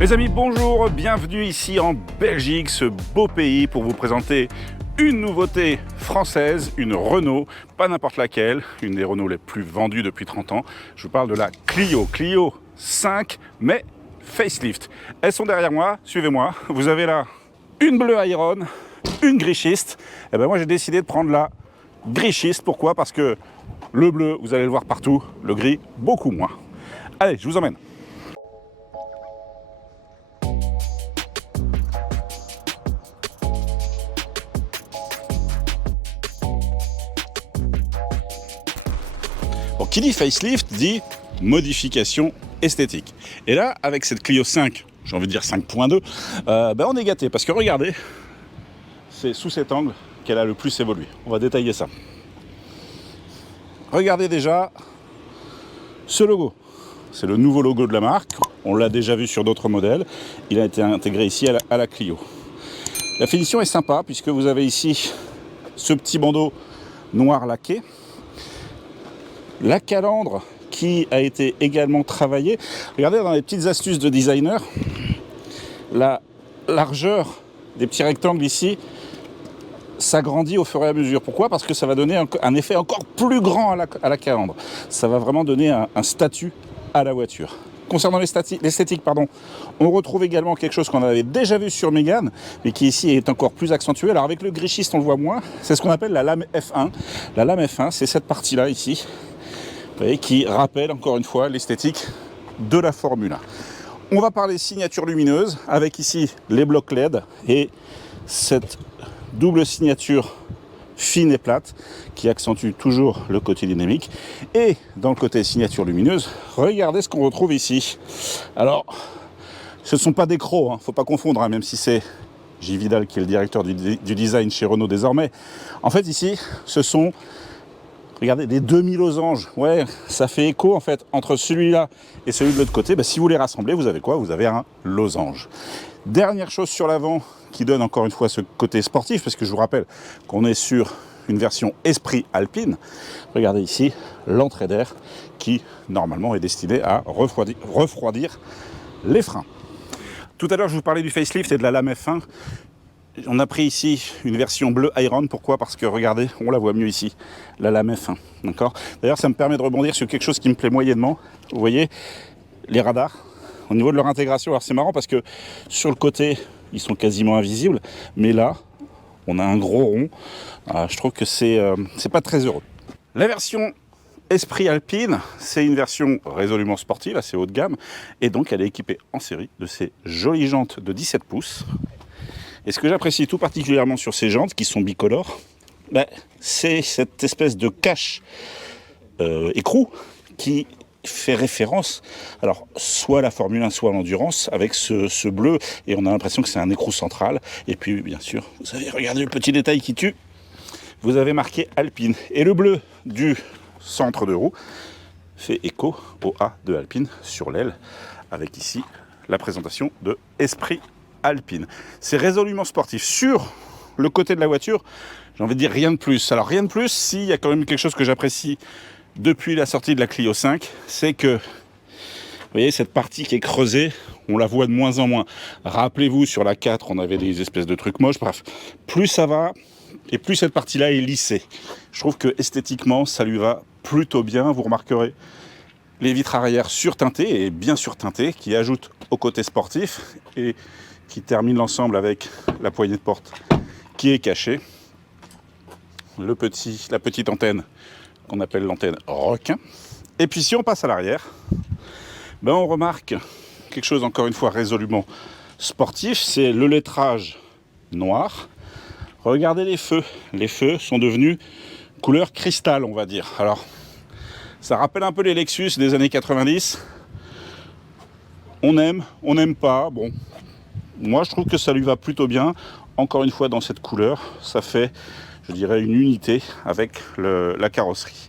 Les amis, bonjour, bienvenue ici en Belgique, ce beau pays, pour vous présenter une nouveauté française, une Renault, pas n'importe laquelle, une des Renault les plus vendues depuis 30 ans. Je vous parle de la Clio 5, mais facelift. Elles sont derrière moi, suivez-moi. Vous avez là une bleue Iron, une gris schiste. Et ben moi j'ai décidé de prendre la gris schiste. Pourquoi? Parce que le bleu, vous allez le voir partout, le gris, beaucoup moins. Allez, je vous emmène. Bon, qui dit facelift dit modification esthétique. Et là, avec cette Clio 5, j'ai envie de dire 5.2, on est gâté parce que regardez, c'est sous cet angle qu'elle a le plus évolué. On va détailler ça. Regardez déjà ce logo. C'est le nouveau logo de la marque. On l'a déjà vu sur d'autres modèles. Il a été intégré ici à la Clio. La finition est sympa puisque vous avez ici ce petit bandeau noir laqué. La calandre qui a été également travaillée. Regardez dans les petites astuces de designer, la largeur des petits rectangles ici s'agrandit au fur et à mesure. Pourquoi? Parce que ça va donner un effet encore plus grand à la calandre. Ça va vraiment donner un statut à la voiture. Concernant l'esthétique, on retrouve également quelque chose qu'on avait déjà vu sur Mégane, mais qui ici est encore plus accentué. Alors avec le gris schiste, on le voit moins. C'est ce qu'on appelle la lame F1. La lame F1, c'est cette partie-là ici, vous voyez, qui rappelle encore une fois l'esthétique de la Formule 1. On va parler signature lumineuse, avec ici les blocs LED et cette double signature fine et plate qui accentue toujours le côté dynamique. Et dans le côté signature lumineuse, regardez ce qu'on retrouve ici. Alors, ce ne sont pas des crocs, faut pas confondre, même si c'est J. Vidal qui est le directeur du design chez Renault désormais. En fait, ici, ce sont, regardez, des demi-losanges. Ouais, ça fait écho en fait entre celui-là et celui de l'autre côté. Si vous les rassemblez, vous avez quoi? Vous avez un losange. Dernière chose sur l'avant qui donne encore une fois ce côté sportif, parce que je vous rappelle qu'on est sur une version Esprit Alpine. Regardez ici l'entrée d'air qui normalement est destinée à refroidir les freins. Tout à l'heure je vous parlais du facelift et de la lame F1. On a pris ici une version bleu Iron. Pourquoi? Parce que regardez, on la voit mieux ici, la lame F1. D'accord. D'ailleurs ça me permet de rebondir sur quelque chose qui me plaît moyennement. Vous voyez les radars au niveau de leur intégration. Alors c'est marrant parce que sur le côté ils sont quasiment invisibles, mais là on a un gros rond. Je trouve que c'est pas très heureux. La version Esprit Alpine, c'est une version résolument sportive, assez haut de gamme, et donc elle est équipée en série de ces jolies jantes de 17 pouces. Et ce que j'apprécie tout particulièrement sur ces jantes qui sont bicolores, c'est cette espèce de cache écrou qui fait référence, alors soit à la Formule 1, soit à l'endurance, avec ce bleu, et on a l'impression que c'est un écrou central. Et puis bien sûr, vous avez regardé le petit détail qui tue, vous avez marqué Alpine, et le bleu du centre de roue fait écho au A de Alpine sur l'aile, avec ici la présentation de Esprit Alpine. C'est résolument sportif. Sur le côté de la voiture, j'ai envie de dire rien de plus. Alors rien de plus, s'il y a quand même quelque chose que j'apprécie depuis la sortie de la Clio 5, c'est que, vous voyez, cette partie qui est creusée, on la voit de moins en moins. Rappelez-vous, sur la 4, on avait des espèces de trucs moches. Bref, plus ça va, et plus cette partie-là est lissée. Je trouve que esthétiquement, ça lui va plutôt bien. Vous remarquerez les vitres arrière surteintées, et bien surteintées, qui ajoutent au côté sportif, et qui terminent l'ensemble avec la poignée de porte qui est cachée. La petite antenne qu'on appelle l'antenne requin. Et puis si on passe à l'arrière, on remarque quelque chose encore une fois résolument sportif, c'est le lettrage noir. Regardez les feux. Les feux sont devenus couleur cristal, on va dire. Alors, ça rappelle un peu les Lexus des années 90. On aime, on n'aime pas. Bon, moi je trouve que ça lui va plutôt bien. Encore une fois, dans cette couleur, ça fait, je dirais, une unité avec la carrosserie.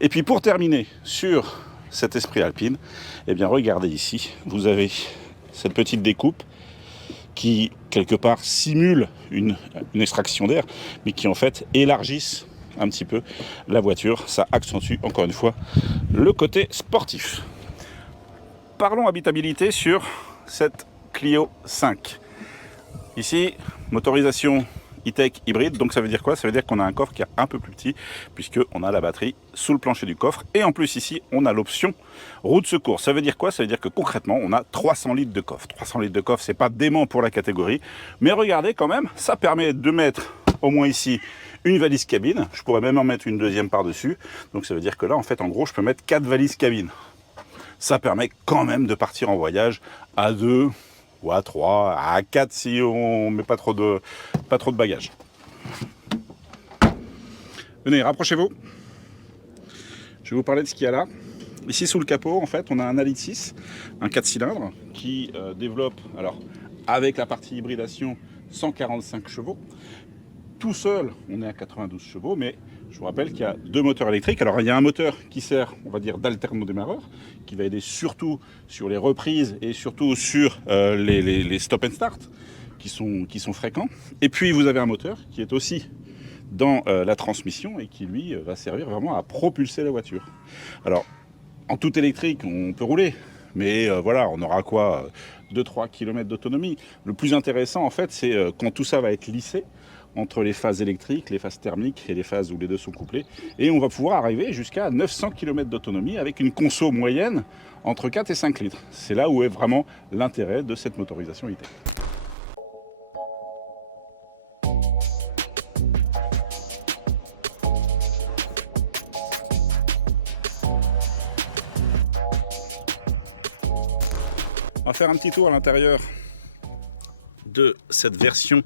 Et puis pour terminer sur cet Esprit Alpine, regardez ici, vous avez cette petite découpe qui quelque part simule une extraction d'air, mais qui en fait élargissent un petit peu la voiture. Ça accentue encore une fois le côté sportif. Parlons habitabilité sur cette Clio 5. Ici, motorisation E-Tech hybride, donc ça veut dire quoi? Ça veut dire qu'on a un coffre qui est un peu plus petit, puisqu'on a la batterie sous le plancher du coffre. Et en plus ici, on a l'option roue de secours. Ça veut dire quoi? Ça veut dire que concrètement, on a 300 litres de coffre. 300 litres de coffre, c'est pas dément pour la catégorie. Mais regardez quand même, ça permet de mettre au moins ici une valise cabine. Je pourrais même en mettre une deuxième par-dessus. Donc ça veut dire que là, en fait, en gros, je peux mettre 4 valises cabine. Ça permet quand même de partir en voyage à 2 ou à 3, à 4 si on met pas trop de bagages. Venez, rapprochez-vous. Je vais vous parler de ce qu'il y a là. Ici sous le capot, en fait, on a un A-Lite 6, un 4 cylindres qui développe, alors avec la partie hybridation, 145 chevaux. Tout seul, on est à 92 chevaux, mais je vous rappelle qu'il y a 2 moteurs électriques. Alors il y a un moteur qui sert, on va dire, d'alterno-démarreur, qui va aider surtout sur les reprises et surtout sur les stop and start qui sont fréquents. Et puis vous avez un moteur qui est aussi dans la transmission et qui lui va servir vraiment à propulser la voiture. Alors en tout électrique, on peut rouler, mais voilà, on aura quoi, 2-3 km d'autonomie. Le plus intéressant en fait, c'est quand tout ça va être lissé entre les phases électriques, les phases thermiques et les phases où les deux sont couplés. Et on va pouvoir arriver jusqu'à 900 km d'autonomie avec une conso moyenne entre 4 et 5 litres. C'est là où est vraiment l'intérêt de cette motorisation E-Tech. On va faire un petit tour à l'intérieur de cette version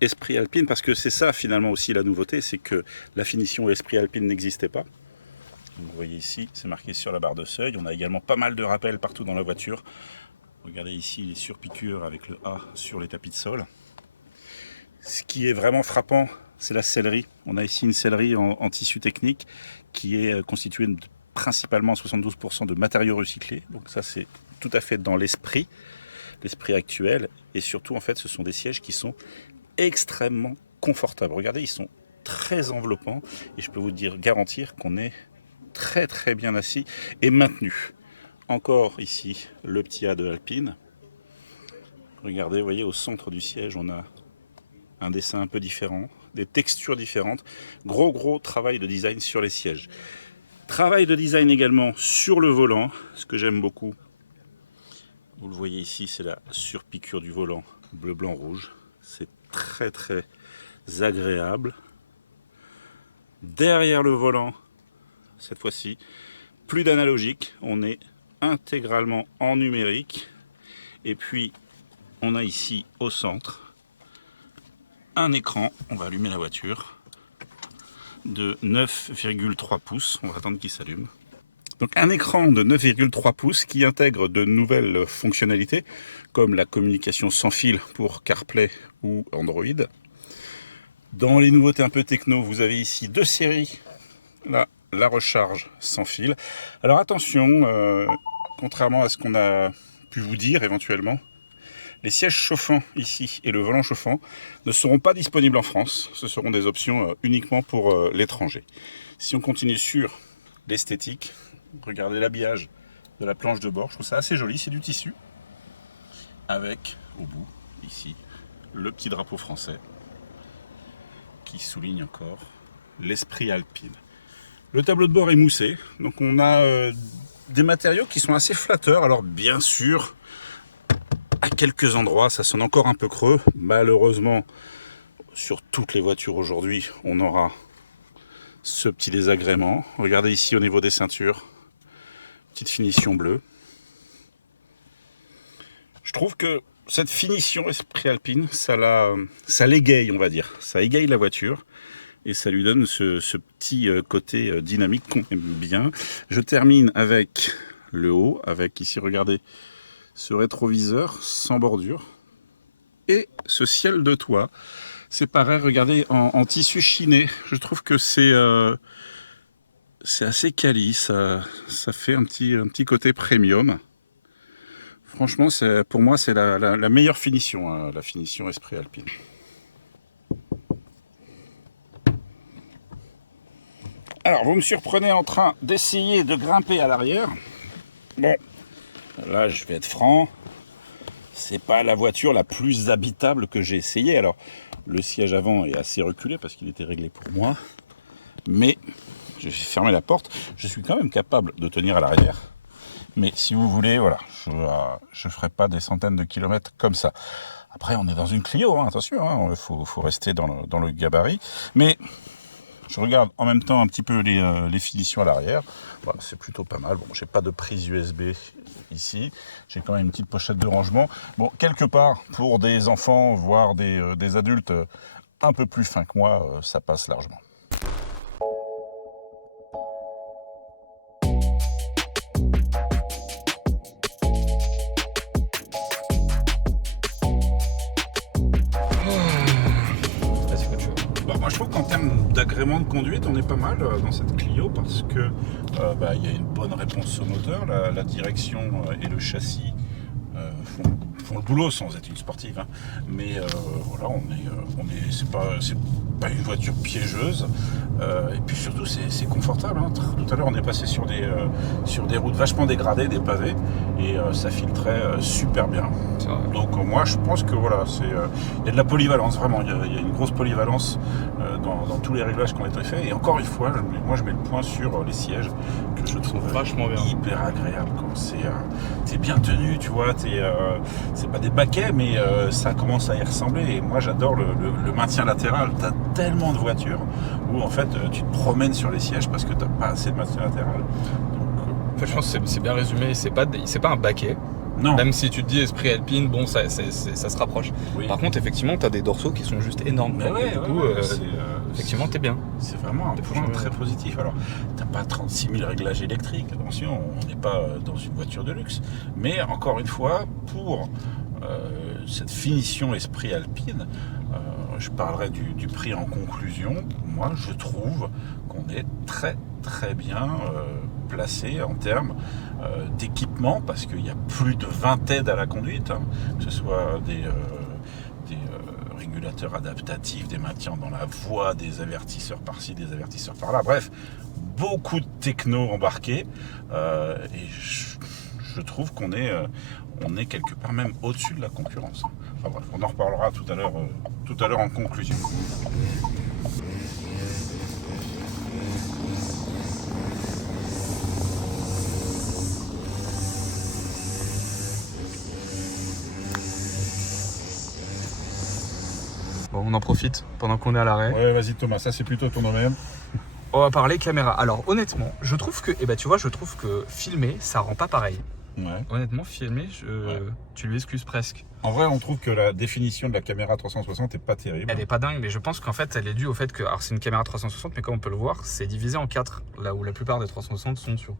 Esprit Alpine, parce que c'est ça finalement aussi la nouveauté, c'est que la finition Esprit Alpine n'existait pas. Vous voyez ici, c'est marqué sur la barre de seuil. On a également pas mal de rappels partout dans la voiture. Regardez ici les surpiqûres avec le A sur les tapis de sol. Ce qui est vraiment frappant, c'est la sellerie. On a ici une sellerie en tissu technique qui est constituée principalement 72% de matériaux recyclés. Donc ça, c'est tout à fait dans l'esprit actuel. Et surtout, en fait, ce sont des sièges qui sont extrêmement confortables. Regardez, ils sont très enveloppants et je peux vous garantir qu'on est très très bien assis et maintenu. Encore ici, le petit A de Alpine. Regardez, vous voyez, au centre du siège, on a un dessin un peu différent, des textures différentes. Gros travail de design sur les sièges. Travail de design également sur le volant, ce que j'aime beaucoup. Vous le voyez ici, c'est la surpiqûre du volant bleu, blanc, rouge. C'est très très agréable. Derrière le volant, cette fois-ci, plus d'analogique, on est intégralement en numérique. Et puis, on a ici au centre un écran, on va allumer la voiture, de 9,3 pouces, on va attendre qu'il s'allume. Donc un écran de 9,3 pouces qui intègre de nouvelles fonctionnalités comme la communication sans fil pour CarPlay ou Android. Dans les nouveautés un peu techno, vous avez ici 2 séries. Là, la recharge sans fil. Alors attention, contrairement à ce qu'on a pu vous dire éventuellement, les sièges chauffants ici et le volant chauffant ne seront pas disponibles en France. Ce seront des options uniquement pour l'étranger. Si on continue sur l'esthétique, regardez l'habillage de la planche de bord, je trouve ça assez joli, c'est du tissu. Avec, au bout, ici, le petit drapeau français qui souligne encore l'esprit alpine. Le tableau de bord est moussé, donc on a des matériaux qui sont assez flatteurs. Alors bien sûr, à quelques endroits, ça sonne encore un peu creux. Malheureusement, sur toutes les voitures aujourd'hui, on aura ce petit désagrément. Regardez ici au niveau des ceintures, petite finition bleue. Je trouve que cette finition Esprit Alpine, ça l'égaye, on va dire. Ça égaye la voiture et ça lui donne ce petit côté dynamique qu'on aime bien. Je termine avec le haut, avec ici, regardez, ce rétroviseur sans bordure et ce ciel de toit. C'est pareil, regardez, en tissu chiné. Je trouve que c'est assez quali, ça fait un petit côté premium. Franchement, pour moi, c'est la meilleure finition, hein, la finition Esprit Alpine. Alors, vous me surprenez en train d'essayer de grimper à l'arrière. Bon, là, je vais être franc. c'est pas la voiture la plus habitable que j'ai essayé. Alors, le siège avant est assez reculé parce qu'il était réglé pour moi. Mais j'ai fermé la porte. Je suis quand même capable de tenir à l'arrière. Mais si vous voulez, voilà, je ne ferai pas des centaines de kilomètres comme ça. Après, on est dans une Clio, hein, attention, il faut rester dans le gabarit. Mais je regarde en même temps un petit peu les finitions à l'arrière. Voilà, c'est plutôt pas mal. Bon, j'ai pas de prise USB ici. J'ai quand même une petite pochette de rangement. Bon, quelque part, pour des enfants, voire des adultes un peu plus fins que moi, ça passe largement. Moi je trouve qu'en termes d'agrément de conduite, on est pas mal dans cette Clio parce que y a une bonne réponse au moteur, la direction et le châssis font le boulot sans être une sportive, hein. Mais voilà, c'est pas une voiture piégeuse, et puis surtout c'est confortable, hein. Tout à l'heure on est passé sur des routes vachement dégradées, des pavés, et ça filtrait super bien. Donc moi je pense que voilà, il y a de la polyvalence, vraiment, il y a une grosse polyvalence dans tous les réglages qui ont été faits. Et encore une fois, moi je mets le point sur les sièges que je trouve vachement bien, hyper agréable. T'es bien tenu, tu vois, c'est pas des baquets, mais ça commence à y ressembler. Et moi j'adore le maintien latéral. T'as tellement de voitures où en fait tu te promènes sur les sièges parce que t'as pas assez de maintien latéral. En fait, je pense que c'est bien résumé. C'est pas un baquet. Non. Même si tu te dis esprit alpine, bon, ça se rapproche. Oui. Par contre, effectivement, tu as des dorsaux qui sont juste énormes. Mais ouais, effectivement, t'es bien. C'est vraiment un point très positif. Alors, t'as pas 36 000 réglages électriques, attention, on n'est pas dans une voiture de luxe. Mais encore une fois, pour cette finition esprit alpine, je parlerai du prix en conclusion. Moi, je trouve qu'on est très très bien placé en termes d'équipement, parce qu'il y a plus de 20 aides à la conduite, hein, que ce soit des régulateurs adaptatifs, des maintiens dans la voie, des avertisseurs par-ci, des avertisseurs par-là, bref, beaucoup de techno embarqués, et je trouve qu'on est quelque part même au-dessus de la concurrence. Enfin bref, on en reparlera tout à l'heure en conclusion. Bon, on en profite pendant qu'on est à l'arrêt. Ouais, vas-y Thomas, ça c'est plutôt ton domaine. On va parler caméra. Alors honnêtement, je trouve que filmer, ça rend pas pareil. Ouais. Honnêtement, filmer, tu lui excuses presque. En vrai, on trouve que la définition de la caméra 360 est pas terrible. Elle est pas dingue, mais je pense qu'en fait, elle est due au fait que, alors c'est une caméra 360, mais comme on peut le voir, c'est divisé en 4, là où la plupart des 360 sont sur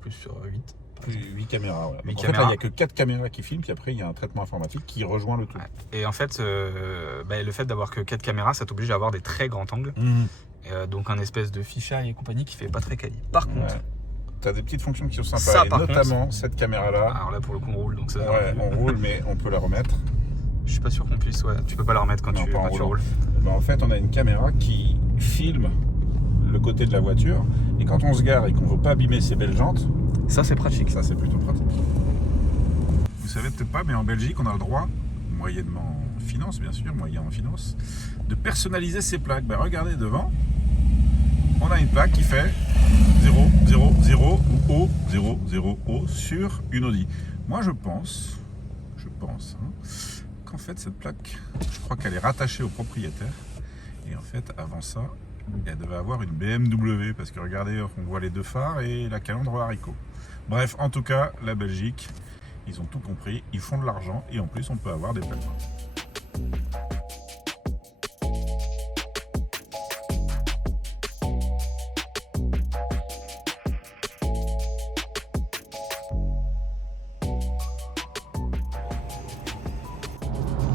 8. 8 caméras, ouais. 8 en caméras. fait, il n'y a que 4 caméras qui filment, puis après, il y a un traitement informatique qui rejoint le tout. Ouais. Et en fait, le fait d'avoir que 4 caméras, ça t'oblige à avoir des très grands angles. Donc un espèce de fisheye et compagnie qui fait pas très quali. Par contre, tu as des petites fonctions qui sont sympas, ça, et par notamment contre, cette caméra-là. Alors là, pour le coup, on roule, donc ça. Ouais, on roule, mais on peut la remettre. Je suis pas sûr qu'on puisse, tu peux pas la remettre quand tu roules. Ben, en fait, on a une caméra qui filme le côté de la voiture, et quand on se gare et qu'on veut pas abîmer ses belles jantes, ça c'est pratique. Ça c'est plutôt pratique. Vous savez peut-être pas, mais en Belgique, on a le droit, moyennement finance bien sûr, moyen en finance, de personnaliser ses plaques. Ben, regardez devant, on a une plaque qui fait 0, 0, 0 ou O, 0, 0, O sur une Audi. Moi je pense qu'en fait cette plaque, je crois qu'elle est rattachée au propriétaire, et en fait avant ça, elle devait avoir une BMW, parce que regardez, on voit les deux phares et la calandre haricot. Bref, en tout cas, la Belgique, ils ont tout compris, ils font de l'argent, et en plus on peut avoir des plaques.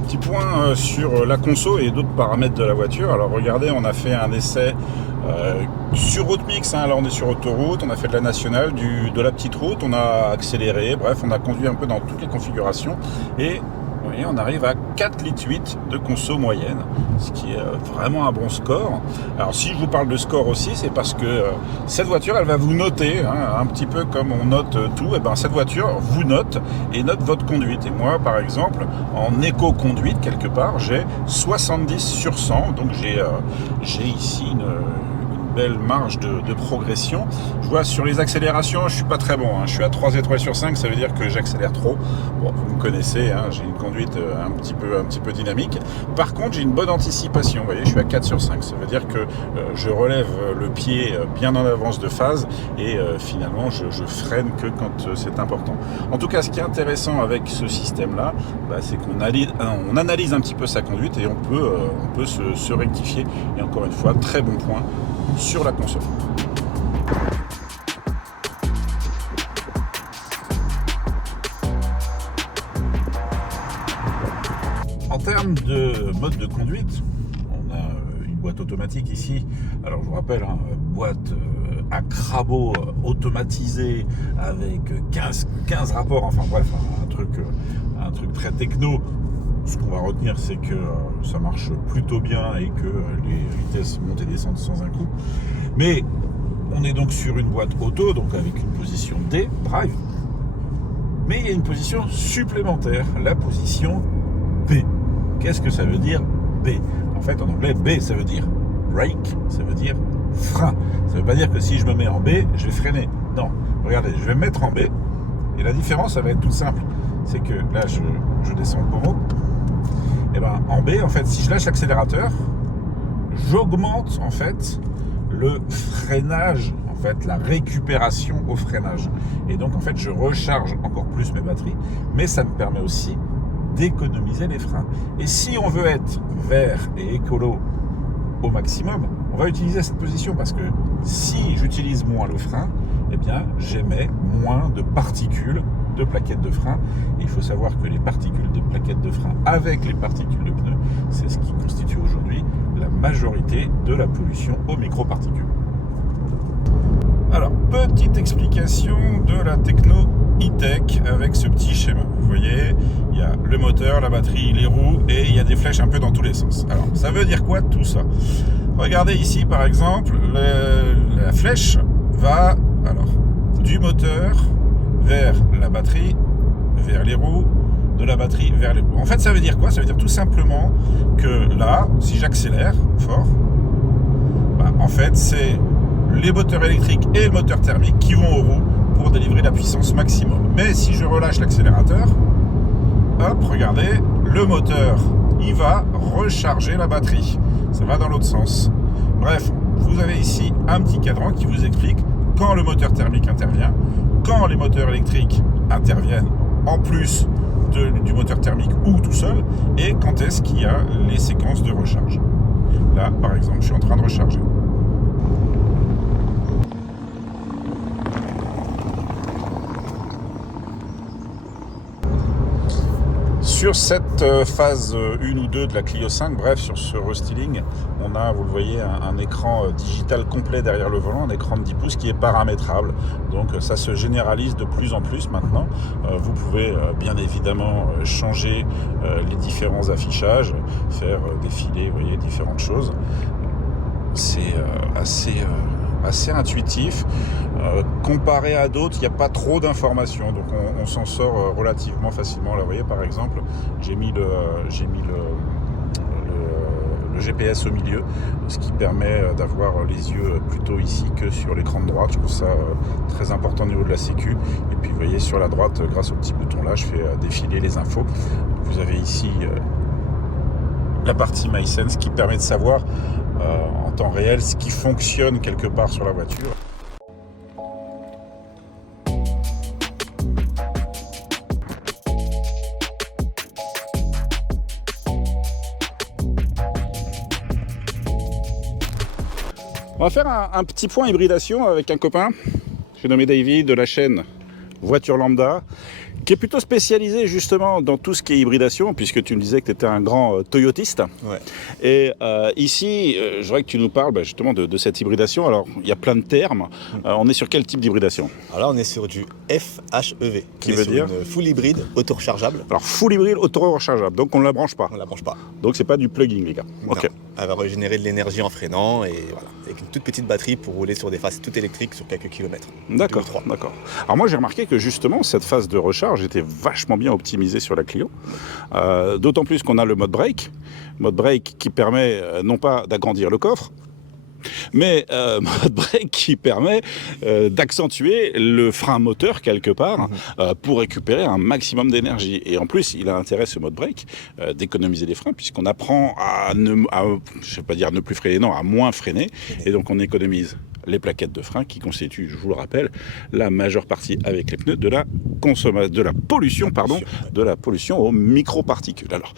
Petit point sur la conso et d'autres paramètres de la voiture. Alors regardez, on a fait un essai sur route mix, hein. Là on est sur autoroute, on a fait de la nationale, de la petite route, on a accéléré, bref on a conduit un peu dans toutes les configurations, et Vous voyez, on arrive à 4,8 litres de conso moyenne, ce qui est vraiment un bon score. Alors si je vous parle de score aussi, c'est parce que cette voiture, elle va vous noter, hein, un petit peu comme on note tout, et ben cette voiture vous note et note votre conduite. Et moi, par exemple, en éco-conduite, quelque part, j'ai 70 sur 100, donc j'ai ici une belle marge de progression. Je vois sur les accélérations, je suis pas très bon, hein. Je suis à 3 étoiles sur 5, ça veut dire que j'accélère trop. Bon, vous me connaissez, hein, j'ai une conduite un petit peu dynamique. Par contre, j'ai une bonne anticipation, vous voyez, je suis à 4 sur 5, ça veut dire que je relève le pied bien en avance de phase et finalement je freine que quand c'est important. En tout cas, ce qui est intéressant avec ce système-là, c'est qu'on analyse un petit peu sa conduite et on peut se rectifier. Et encore une fois, très bon point sur la console. En termes de mode de conduite, on a une boîte automatique ici. Alors je vous rappelle, hein, boîte à crabot automatisée avec 15 rapports, enfin bref, un truc très techno. Ce qu'on va retenir, c'est que ça marche plutôt bien et que les vitesses montent et descendent sans un coup. Mais on est donc sur une boîte auto, donc avec une position D, drive. Mais il y a une position supplémentaire, la position B. Qu'est-ce que ça veut dire B? En fait, en anglais, B, ça veut dire brake, ça veut dire frein. Ça ne veut pas dire que si je me mets en B, je vais freiner. Non, regardez, je vais me mettre en B. Et la différence, ça va être toute simple. C'est que là, je descends le pommeau. Et ben en B, en fait, si je lâche l'accélérateur, j'augmente en fait le freinage, en fait, la récupération au freinage. Et donc en fait, je recharge encore plus mes batteries, mais ça me permet aussi d'économiser les freins. Et si on veut être vert et écolo au maximum, on va utiliser cette position parce que si j'utilise moins le frein, eh bien j'émets moins de particules de plaquettes de frein. Et il faut savoir que les particules de plaquettes de frein avec les particules de pneus, c'est ce qui constitue aujourd'hui la majorité de la pollution aux microparticules. Alors, petite explication de la techno e-tech avec ce petit schéma. Vous voyez, il y a le moteur, la batterie, les roues et il y a des flèches un peu dans tous les sens. Alors, ça veut dire quoi tout ça? Regardez ici par exemple, la flèche va du moteur vers la batterie, vers les roues, de la batterie vers les roues. En fait, ça veut dire quoi? Ça veut dire tout simplement que là, si j'accélère fort, en fait, c'est les moteurs électriques et le moteur thermique qui vont aux roues pour délivrer la puissance maximum. Mais si je relâche l'accélérateur, hop, regardez, le moteur, il va recharger la batterie. Ça va dans l'autre sens. Bref, vous avez ici un petit cadran qui vous explique quand le moteur thermique intervient, quand les moteurs électriques interviennent en plus du moteur thermique ou tout seul, et quand est-ce qu'il y a les séquences de recharge. Là, par exemple, je suis en train de recharger. Sur cette phase 1 ou 2 de la Clio 5, bref, sur ce restyling, on a, vous le voyez, un écran digital complet derrière le volant, un écran de 10 pouces qui est paramétrable. Donc ça se généralise de plus en plus maintenant. Vous pouvez bien évidemment changer les différents affichages, faire défiler, vous voyez, différentes choses. C'est assez intuitif. Comparé à d'autres, il n'y a pas trop d'informations, donc on s'en sort relativement facilement. Là, vous voyez, par exemple, j'ai mis le GPS au milieu, ce qui permet d'avoir les yeux plutôt ici que sur l'écran de droite. Je trouve ça très important au niveau de la sécu. Et puis, vous voyez, sur la droite, grâce au petit bouton là, je fais défiler les infos. Vous avez ici la partie MySense qui permet de savoir en temps réel ce qui fonctionne quelque part sur la voiture. On va faire un petit point hybridation avec un copain, j'ai nommé David, de la chaîne Voiture Lambda, qui est plutôt spécialisé justement dans tout ce qui est hybridation, puisque tu me disais que tu étais un grand toyotiste. Ouais. Et ici, je voudrais que tu nous parles justement de cette hybridation. Alors, il y a plein de termes. On est sur quel type d'hybridation? Alors là, on est sur du FHEV, Qui veut dire une full hybride auto-rechargeable. Alors, full hybride auto-rechargeable, donc on ne la branche pas. On la branche pas. Donc, c'est pas du plugging, les gars. Non. Ok. Elle va régénérer de l'énergie en freinant et voilà, avec une toute petite batterie pour rouler sur des phases tout électriques sur quelques kilomètres. D'accord, 2 ou 3. d'accord. Alors moi j'ai remarqué que justement cette phase de recharge était vachement bien optimisée sur la Clio, d'autant plus qu'on a le mode break qui permet non pas d'agrandir le coffre, mais mode break qui permet d'accentuer le frein moteur quelque part pour récupérer un maximum d'énergie. Et en plus, il a intérêt ce mode break d'économiser les freins puisqu'on apprend je vais pas dire ne plus freiner, non, à moins freiner. Et donc on économise les plaquettes de frein qui constituent, je vous le rappelle, la majeure partie avec les pneus de la pollution aux microparticules. Alors,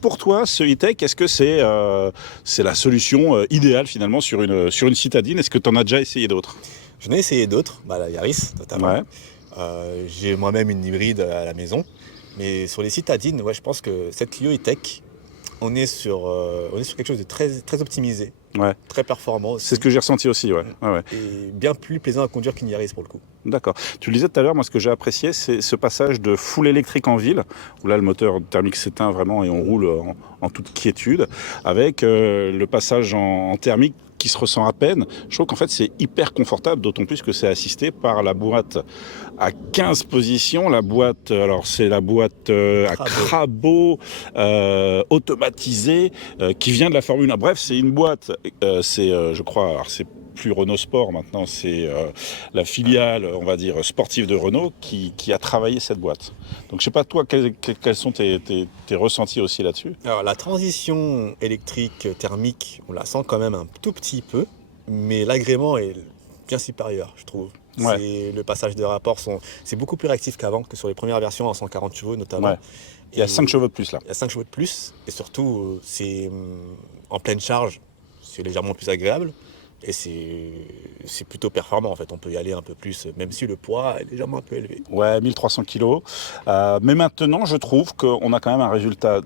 pour toi, ce e-tech, est-ce que c'est la solution idéale finalement sur une citadine? Est-ce que tu en as déjà essayé d'autres? J'en ai essayé d'autres, la Yaris notamment. Ouais. J'ai moi-même une hybride à la maison. Mais sur les citadines, ouais, je pense que cette Clio e-tech, on est sur quelque chose de très, très optimisé, Ouais. très performant aussi, C'est ce que j'ai ressenti aussi, ouais. Ouais, ouais. et bien plus plaisant à conduire qu'une Yaris pour le coup. D'accord. Tu le disais tout à l'heure, moi ce que j'ai apprécié, c'est ce passage de full électrique en ville, où là le moteur thermique s'éteint vraiment et on roule en toute quiétude, avec le passage en thermique qui se ressent à peine. Je trouve qu'en fait c'est hyper confortable, d'autant plus que c'est assisté par la boîte à 15 positions. La boîte, alors c'est la boîte à crabot automatisée qui vient de la Formule 1. Bref, c'est une boîte, je crois, alors c'est plus Renault Sport maintenant, c'est la filiale, on va dire, sportive de Renault qui a travaillé cette boîte. Donc je sais pas toi, quels sont tes ressentis aussi là-dessus? Alors la transition électrique thermique, on la sent quand même un tout petit peu, mais l'agrément est bien supérieur, je trouve. Ouais. Le passage de rapport, c'est beaucoup plus réactif qu'avant, que sur les premières versions en 140 chevaux notamment. Ouais. Il y a 5 chevaux de plus là. Il y a 5 chevaux de plus, et surtout, c'est en pleine charge, c'est légèrement plus agréable. Et c'est plutôt performant en fait, on peut y aller un peu plus, même si le poids est légèrement un peu élevé. Ouais, 1300 kilos. Mais maintenant, je trouve qu'on a quand même un résultat,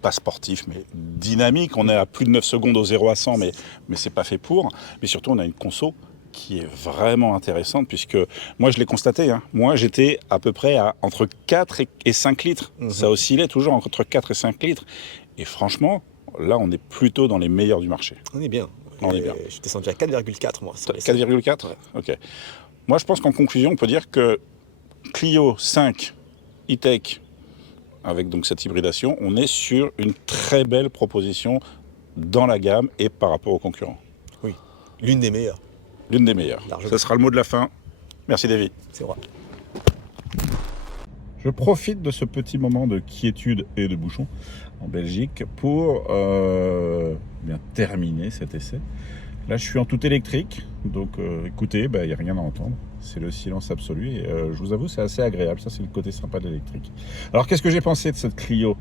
pas sportif, mais dynamique. On est à plus de 9 secondes au 0 à 100, mais c'est pas fait pour. Mais surtout, on a une conso qui est vraiment intéressante, puisque moi, je l'ai constaté. Moi, j'étais à peu près à entre 4 et 5 litres. Ça oscillait toujours entre 4 et 5 litres. Et franchement, là, on est plutôt dans les meilleurs du marché. On est bien. On est bien. Je suis descendu à 4,4 moi. 4,4 ? Ouais. Ok. Moi, je pense qu'en conclusion, on peut dire que Clio 5 e-tech, avec donc cette hybridation, on est sur une très belle proposition dans la gamme et par rapport aux concurrents. Oui, l'une des meilleures. L'une des meilleures. Largement. Ça sera le mot de la fin. Merci, Davy. C'est vrai. Je profite de ce petit moment de quiétude et de bouchon en Belgique pour bien terminer cet essai. Là, je suis en tout électrique, donc écoutez, il n'y a rien à entendre. C'est le silence absolu et je vous avoue, c'est assez agréable. Ça, c'est le côté sympa de l'électrique. Alors, qu'est-ce que j'ai pensé de cette Clio?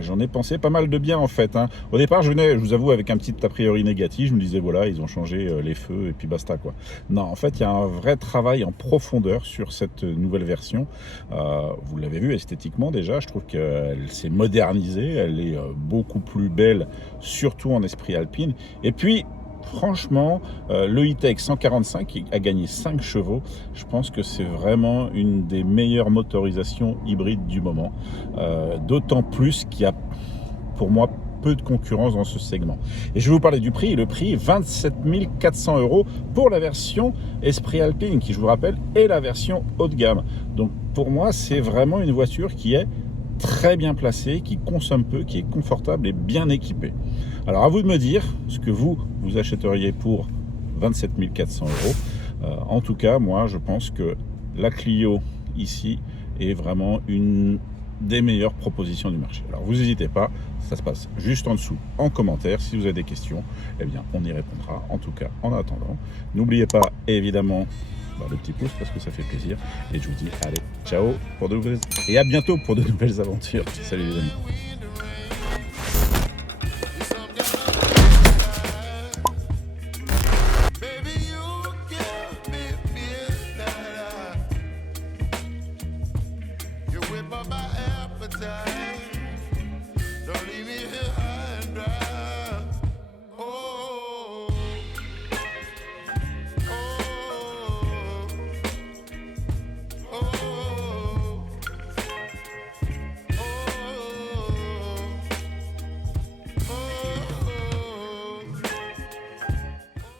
J'en ai pensé pas mal de bien en fait. Au départ, je vous avoue, avec un petit a priori négatif. Je me disais, voilà, ils ont changé les feux et puis basta quoi. Non, en fait, il y a un vrai travail en profondeur sur cette nouvelle version. Vous l'avez vu esthétiquement déjà, je trouve qu'elle s'est modernisée. Elle est beaucoup plus belle, surtout en esprit alpine. Et puis, franchement, le e-tech 145 qui a gagné 5 chevaux, je pense que c'est vraiment une des meilleures motorisations hybrides du moment. D'autant plus qu'il y a, pour moi, peu de concurrence dans ce segment. Et je vais vous parler du prix. Le prix, 27 400 € pour la version Esprit Alpine, qui, je vous rappelle, est la version haut de gamme. Donc, pour moi, c'est vraiment une voiture qui est très bien placée, qui consomme peu, qui est confortable et bien équipée. Alors à vous de me dire ce que vous achèteriez pour 27 400 €. En tout cas, moi je pense que la Clio ici est vraiment une des meilleures propositions du marché. Alors vous n'hésitez pas, ça se passe juste en dessous en commentaire. Si vous avez des questions, eh bien on y répondra. En tout cas, en attendant, n'oubliez pas évidemment le petit pouce parce que ça fait plaisir. Et je vous dis allez, ciao pour de nouvelles et à bientôt pour de nouvelles aventures. Salut les amis. Don't leave me here.